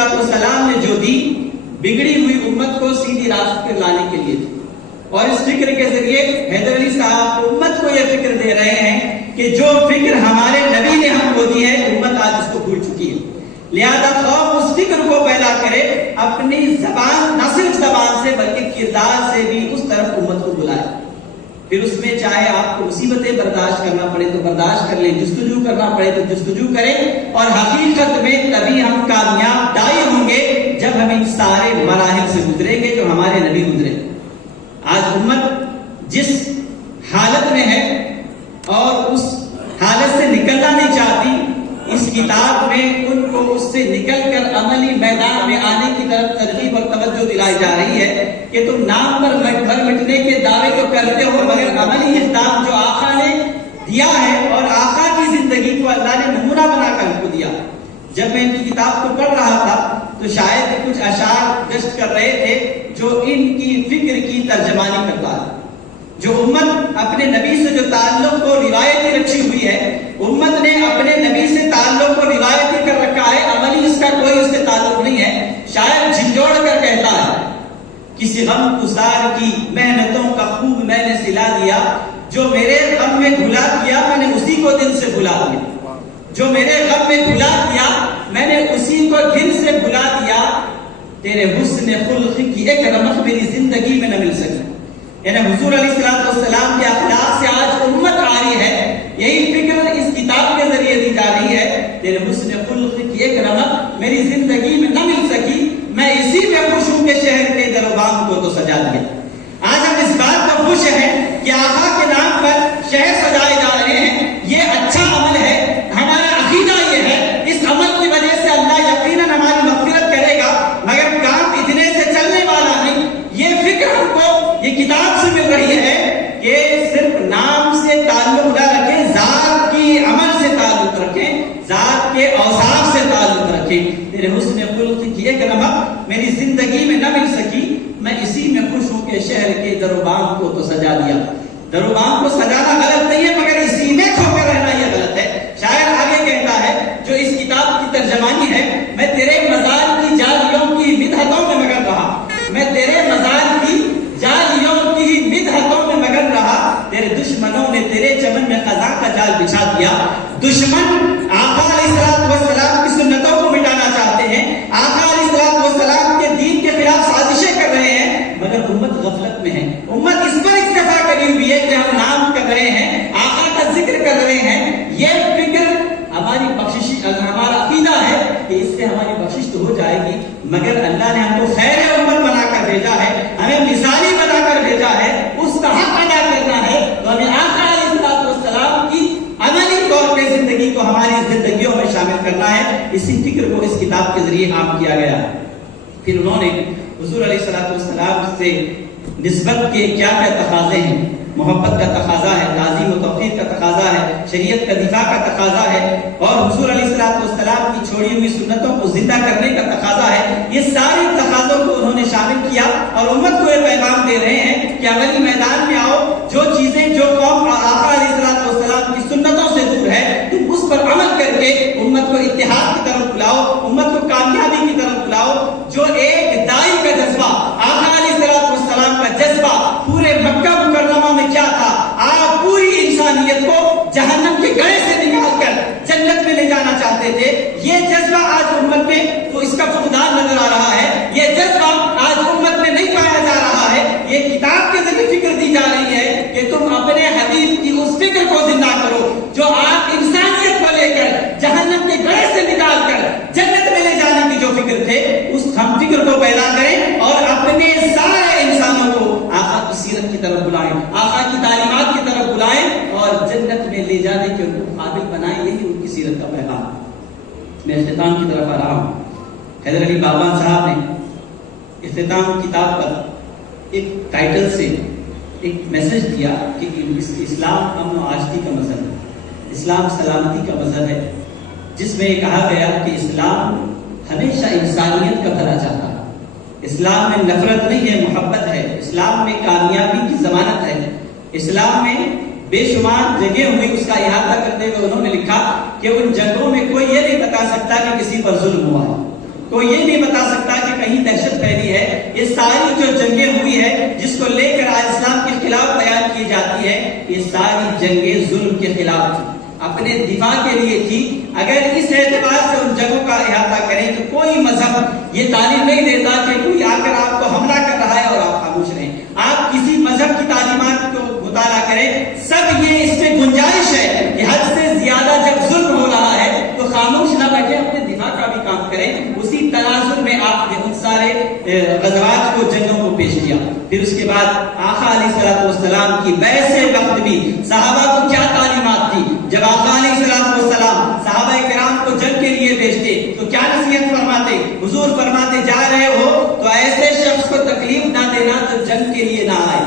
अलैहिस्सलाम ने जो दी बिगड़ी हुई उम्मत को सीधी रास्ते पर लाने के लिए थी। और इस फिक्र के जरिए हैदर अली साहब उम्मत को यह फिक्र दे रहे हैं कि जो फिक्र हमारे नबी ने हमको दी है उम्मत आज उसको भूल चुकी है, लिहाजा खौफ उस फिक्र को पैदा करे, अपनी जबान न सिर्फ जबान से बल्कि किरदार से भी उस तरफ उम्मत को बुलाए। फिर उसमें चाहे आपको मुसीबतें बर्दाश्त करना पड़े तो बर्दाश्त कर लें, जुस्तजू करना पड़े तो जुस्तजू करें, और हकीकत में तभी हम कामयाब दाई होंगे जब हम इन सारे मराहिल से गुजरेंगे जो हमारे नबी गुजरे। आज उम्मत जिस हालत में है और उस हालत से निकलना नहीं चाहती, इस किताब में उनको उससे निकलकर अमली मैदान में आने की तरफ तरगीब और तवज्जो दिलाई जा रही है कि तुम नाम पर भर मिटने के दावे तो करते हो, मगर अमली इक़दाम जो आका ने दिया है और आका की जिंदगी को अल्लाह ने नमूना बनाकर हमको दिया। जब मैं इनकी किताब को पढ़ रहा था तो शायद कुछ अशार गश्त कर रहे थे जो इनकी फिक्र की तर्जमानी करता है। जो उम्मत अपने नबी से जो ताल्लुक को रिवायती रखी हुई है, उम्मत ने अपने नबी से ताल्लुक को रिवायती कर रखा है, अमली इसका कोई उससे ताल्लुक नहीं है। शायद झिझोड़ कर कहता है, किसी गम गुजार की मेहनतों का खूब मैंने सिला दिया, जो मेरे गम में भुला दिया मैंने उसी को दिल से भुला दिया, जो मेरे गम में भुला दिया मैंने उसी को दिल से भुला दिया, तेरे हुस्न खुल्क की एक रमक मेरी जिंदगी में न मिल सकी। यानी हुजूर अलैहिस्सलाम के अखलाक से आज उम्मत आ रही है, यही फिक्र इस किताब के जरिए दी जा रही है, तेरे हुस्न खुल्क की एक रमक मेरी जिंदगी में न मिल सकी, मैं इसी में खुश हूं कि शहर के दरबान को तो सजा दिया। आज हम इस बात पर खुश हैं कि आका के नाम पर शहर सजाए जा रहे हैं, ये अच्छा अमल है, हमारा अकीदा ये है, इस अमल की वजह से अल्लाह यकीनन हमारी मग़फ़िरत करेगा, मगर काम इतने से चलने वाला नहीं। ये फिक्र हमको ये किताब से मिल रही है कि सिर्फ नाम से ताल्लुक न रखें, जात की अमल से ताल्लुक रखें, जात के औसाफ से ताल्लुक रखें। तेरे हुस्न खुल्क की एक रमक मेरी जिंदगी में न मिल सकी, मैं इसी में खुश हूं कि शहर के दरबान को तो सजा दिया। दरबान को सजाना गलत नहीं है, मगर इसी में खोकर रहना यह गलत है। शायर आगे कहता है, जो इस किताब की तर्जमानी है, मैं तेरे मज़ार की जालियों की मिदहतों में मगन रहा, मैं तेरे मज़ार की जालियों की मिदहतों में मगन रहा, तेरे दुश्मनों ने तेरे चमन में क़ज़ा का जाल बिछा दिया। दुश्मन आका अलैहिस्सलाम की सुन्नतों को मिटाना चाहते हैं, आका अलैहिस्सलाम के दीन के खिलाफ साजिशें कर रहे हैं, मगर उम्मत गफलत में है। उम्मत इस पर इक्तफा करी हुई है कि हम नाम कर रहे हैं, आका का जिक्र कर रहे हैं। ये फिक्र हमारी बख्शिश, हमारा अकीदा है कि इससे हमारी बख्शिश तो हो जाएगी, मगर अल्लाह ने हमको खैर उम्मत बनाकर भेजा है, हमें मिसाली बनाकर भेजा है, उसका हक अदा करना है। तो हमें आका अलैहिस्सलाम की अमली तौर पे जिंदगी को हमारी जिंदगियों में शामिल करना है। इसी फिक्र को इस किताब के जरिए आम किया गया। फिर उन्होंने हुजूर अलैहिस्सलाम से निस्बत के क्या क्या तकाज़े हैं, मोहब्बत का तकाजा है, ताज़ीम और तौक़ीर का तकाजा है, शरीयत का दिफा का तकाजा है, और हुजूर अलैहिस्सलाम की छोड़ी हुई सुन्नतों को जिंदा करने का तकाजा है। ये सारे तकाज़ों को उन्होंने शामिल किया और उम्मत को ये पैगाम दे रहे हैं कि अमली मैदान में आओ, जो चीजें जो कौम आका अलैहिस्सलाम की सुन्नतों से दूर है, तुम उस पर अमल करके उम्मत को इत्तिहाद की तरफ बुलाओ, उम्मत को कामयाबी की तरफ बुलाओ। जो एक दाई का जज्बा, आका अलैहिस्सलाम का जज्बा पूरे मक्का मुकर्रमा में क्या था, आप पूरी इंसानियत को जहन्नम के गड़े से निकालकर जन्नत में ले जाना चाहते थे। ये जज्बा आज उम्मत में तो इसका फुकदान नजर आ रहा है, ये जज्बा आज उम्मत में नहीं पाया जा रहा है। ये किताब के जरिए फिक्र दी जा रही है कि तुम अपने हबीब की उस फिक्र को जिंदा करो जो आप इंसानियत को लेकर जहन्नम के गड़े से निकालकर जन्नत में ले जाने की जो फिक्र थे, उस हम फिक्र को पैदा करें और अपने सारे इंसानों को आका की सीरत की तरफ बुलाएं, आका की तालीमात की तरफ बुलाएं और जन्नत में ले जाने के उनको काबिल बनाएं। यही उनकी सीरत का पैगाम। मैं इख्तिताम की तरफ आ रहा हूँ। हैदर अली बागवान साहब ने इख्तिताम किताब पर एक टाइटल से एक मैसेज दिया कि इस्लाम अमन और आज़ादी का मजहब है, इस्लाम सलामती का मजहब है, जिसमें कहा गया कि इस्लाम हमेशा इंसानियत का भला चाहता है, इस्लाम में नफरत नहीं है, मोहब्बत है, इस्लाम में कामयाबी की जमानत है, इस्लाम में बेशुमार जगह हुई। उसका इहाता करते हुए उन्होंने लिखा कि उन जगहों में कोई ये नहीं बता सकता कि किसी पर जुल्म हुआ है, کوئی یہ نہیں بتا سکتا کہ کہیں دہشت پھیلی ہے. یہ ساری جو جنگیں ہوئی ہے جس کو لے کر آج اسلام کے خلاف بیان کی جاتی ہے، یہ ساری جنگیں ظلم کے خلاف تھی، اپنے دفاع کے لیے تھی. اگر اس اعتبار سے ان جگہوں کا احاطہ کریں تو کوئی مذہب یہ تعلیم نہیں دیتا کہ کوئی آ کر آپ کو حملہ کر رہا ہے اور آپ خاموش رہیں. آپ کسی مذہب کی تعلیمات کو مطالعہ کریں، سب یہ اس میں گنجائش ہے کہ حد سے زیادہ جب ظلم ہو رہا ہے تو خاموش نہ بیٹھے، اپنے دفاع کا بھی کام کریں. اسی تناظر میں آپ نے ان سارے غزوات کو، جنگوں کو پیش کیا. پھر اس کے بعد آقا علیہ السلام کی بیعت سے وقت بھی صحابہ کو کیا تعلیمات تھی. جب آقا علیہ السلام صحابہ کرام کو جنگ کے لیے بھیجتے تو کیا نصیحت فرماتے؟ حضور فرماتے جا رہے ہو تو ایسے شخص کو تکلیف نہ دینا جو جنگ کے لیے نہ آئے،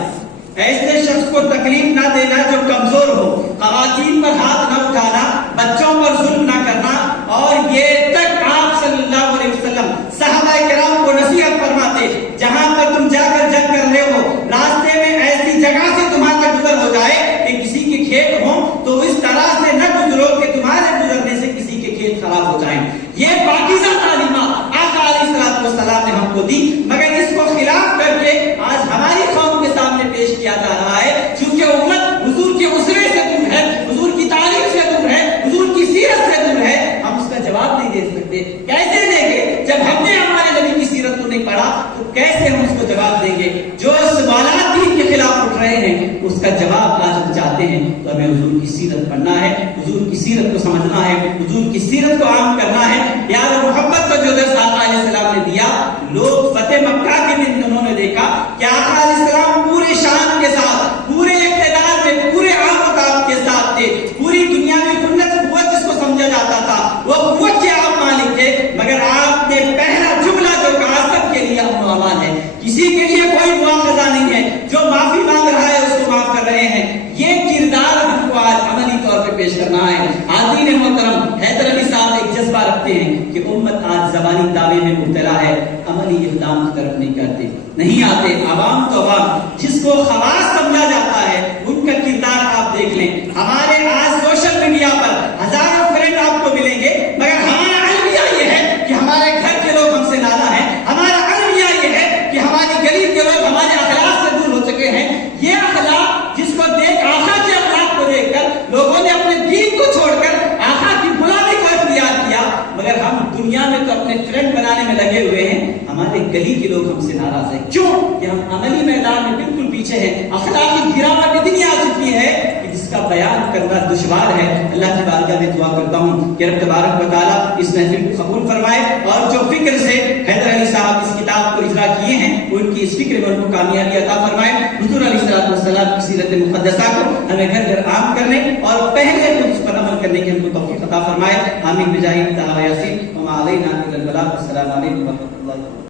ایسے شخص کو تکلیف نہ دینا جو کمزور ہو، خواتین پر ہاتھ نہ اٹھانا، بچوں پر ظلم نہ کرنا. اور یہ تک آپ صلی اللہ علیہ وسلم صحابہ کرام کو نصیحت فرماتے جہاں پر تم جا کر جنگ کر رہے ہو، راستے میں ایسی جگہ سے تمہارا گزر ہو جائے کہ کسی کے کھیت ہوں تو اس طرح سے نہ گزرو کہ تمہارے گزرنے سے کسی کے کھیت خراب ہو جائیں. یہ پاکیزہ تعلیمات آقا علیہ السلام نے ہم کو دی، مگر اس کو خلاف کر کے آج ہماری قوم کے سامنے پیش کیا جا رہا ہے. چونکہ امت حضور کے اسرے سے دور ہے، حضور کی تعلیم سے دور ہے، حضور کی سیرت سے دور ہے، ہم اس کا جواب نہیں دے سکتے. کیسے دیں گے جب ہم نے ہمارے نبی کی سیرت کو نہیں پڑھا؟ تو کیسے ہم اس کو جواب دیں گے؟ جو سوالات دین کے خلاف اٹھ رہے ہیں اس کا جواب آج ہم چاہتے ہیں تو ہمیں حضور کی سیرت پڑھنا ہے، حضور کی سیرت کو سمجھنا ہے، حضور کی سیرت کو عام کرنا ہے. پیار و محبت کا جو درس آقا علیہ السلام نے دیا، لوگ فتح مکہ کے دن انہوں نے دیکھا کہ آقا علیہ السلام پورے شان کے ساتھ، پورے اقتدار میں، پورے عام مقام کے ساتھ تھے. پوری دنیا میں قوت جس کو سمجھا جاتا تھا وہ قوت کے آپ مالک تھے، مگر آپ نے پہلا جملہ جو کہا سب کے لیے امن و امان ہے، کسی کے لیے کوئی مواخذہ نہیں ہے، جو معافی مانگ رہا ہے اس کو معاف کر رہے ہیں. یہ کردار ہم کو آج عملی طور پہ پیش کرنا ہے. حاضرین محترم، حیدر علی صاحب ایک جذبہ رکھتے ہیں کہ امت آج زبانی دعوے میں مبتلا ہے، عملی اقدام کی طرف نہیں کرتے، نہیں آتے. عوام تو عوام، جس کو خواص سمجھا جاتا ہے ان کا کردار آپ دیکھ لیں. ہمارے آج سوشل میڈیا پر ہزاروں فرینڈ آپ کو ملیں گے، مگر ہمارا المیہ یہ ہے کہ ہمارے گھر کے لوگ ہم سے ناراض ہیں. ہمارا المیہ یہ ہے کہ ہماری گلی کے لوگ ہمارے اخلاق سے دور ہو چکے ہیں. یہ اخلاق جس کو دیکھ، آقا کے اخلاق کو دیکھ کر لوگوں نے اپنے دین کو چھوڑ کر آقا کی غلامی کو اختیار کیا، مگر ہم دنیا میں تو اپنے فرینڈ بنانے میں لگے ہوئے ہیں. ہمارے گلی کے لوگ ہم سے ناراض ہیں. کیوں؟ کہ ہم عملی میدان میں بالکل پیچھے ہیں. اخلاقی گراوٹ اتنی آ چکی ہے کہ جس کا بیان کرنا دشوار ہے. اللہ کی بارگاہ میں دعا کرتا ہوں کہ رب تبارک و تعالیٰ اس محفل کو قبول فرمائے، اور جو فکر سے حیدر علی صاحب اس کتاب کو اجرا کیے ہیں ان کی اس فکر میں ان کو کامیابی عطا فرمائے. حضور علیہ السلام کی سیرت مقدسہ کو ہمیں گھر گھر عام کرنے اور پہلے خود اس پر عمل کرنے کی ہم کو توفیق عطا فرمائے. آمین بجاہ طه یاسین وما علینا الا البلاغ. السلام علیکم ورحمۃ اللہ.